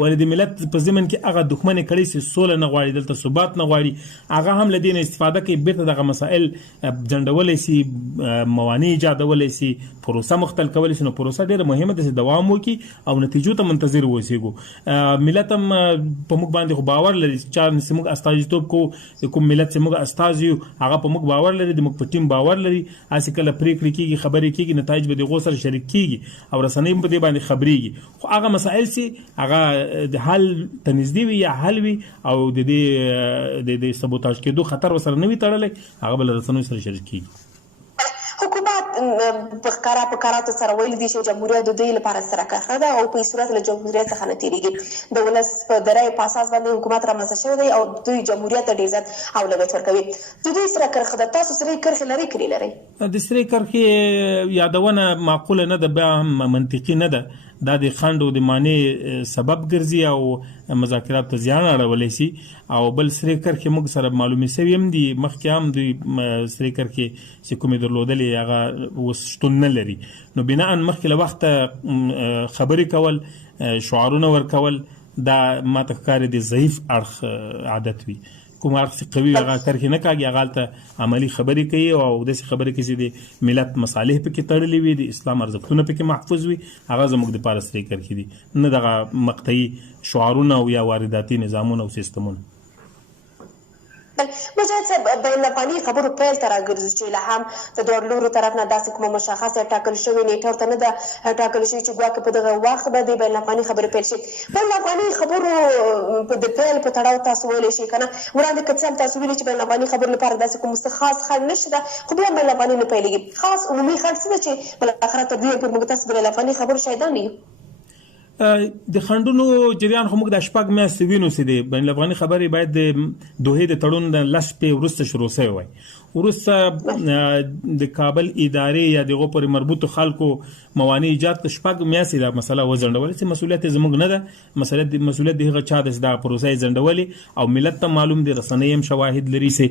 ولې د ملت په ضمن کې هغه دښمن کړي چې سوله نه غواړي، دلته ثبات نه غواړي، هغه هم له دې نه استفاده کوي، بیرته دغه مسائل ځنډولی سي، موانع ایجادولی سي، پروسه مختل کولی سي. نو پروسه ډېره مهمه ده چې دوام وکړي او نتیجو ته منتظر واوسېږو. ملت هم په موږ باندې خو باور لري چې موږ استازیتوب کوو، کوم ملت چې موږ استازي یو هغه په موږ باور لري، د موږ په ټیم باور لري. هسې کله پرېکړې کېږي، خبرې کېږي، نتایج به د هغو سره شریک کېږي او رسنۍ هم په دې باندې خبرېږي. خو هغه مسایل چې هغه د حل ته نږدې وي یا حل وي او د دې د سبوتاژ کېدو خطر ورسره نه وي تړلی، هغه به له رسنیو سره شریک کېږي. حکومت په ښکاراتو سره ویلي دي چې جمهوریت د دوی لپاره ستره کرښه ده او په هېڅ صورت له جمهوریت څخه نه تېرېږي. د ولس په د رایې په اساس باندې حکومت رامنځته شوی دی او دوی جمهوریت ته ډېر زیات اولویت ورکوي. د دوی سره کرښه ده، تاسو سره یې کرښې لرئ که نه لرئ؟ د سرې کرښې یادونه معقوله نه ده، بیا هم منطقي نه ده. دا د خنډ او د مانع سبب ګرځي او مذاکرات ته زیان اړولی سي. او بل سرې کرښې موږ سره معلومې سوي هم دي، مخکې هم دوی سرې کرښې چې کومې درلودلې هغه اوس شتون نه لري. نو بناء مخکې له وخته خبرې کول، شعارونه ورکول، دا ماته ښکاري د ضعیف اړخ عادت وي. کوم اړخ چې قوي وي هغه کرښې نه کاږي، هغه هلته عملي خبرې کوي او داسې خبرې کوي چې د ملت مصالح پکې تړلي وي، د اسلام ارزښتونه پکې محفوظ وي. هغه زموږ دپاره سرې کرښې دي، نه دغه مقطعي شعارونه او یا وارداتي نظامونه او سیستمونه. مجاهد صاحب، بین الافغاني خبرو پیل ته راګرځو چې لا هم د دواړو لورو طرف نه داسې کومه مشخصه ټاکل شوې نیټه ورته نه ده ټاکل شوې چې ګواکې په دغه وخت به د بین الافغاني خبرې پیل شي. بین الافغاني خبرو د پیل په تړاو تاسو ویلی شئ که نه؟ وړاندې که څه هم تاسو ویلي چې بین الافغاني خبرو لپاره داسې کوم خاص خنډ نشته ده، خو بیا هم بین الافغاني نه پیلېږي. خاص عمومي خنډ څه ده چې بالاخره تر دې پورې موږ تاسو د بین الافغاني خبرو شاهدان یو؟ د خنډونو جریان خو موږ د شپږ میاشتې وینو چې د بین الافغاني خبرې باید د دوحې د تړون د لس شپې وروسته شروع شوی وای. وروسته د کابل ادارې یا دغو پورې مربوطو خلکو موانع ایجاد کړه، شپږ میاشتې دا مسله وځنډولې چې مسؤلیت یې زموږ نه ده، مسؤلیت د هغه چا ده چې دغه پروسه یې ځنډولې او ملت ته معلوم دی، رسنۍ هم شواهد لري چې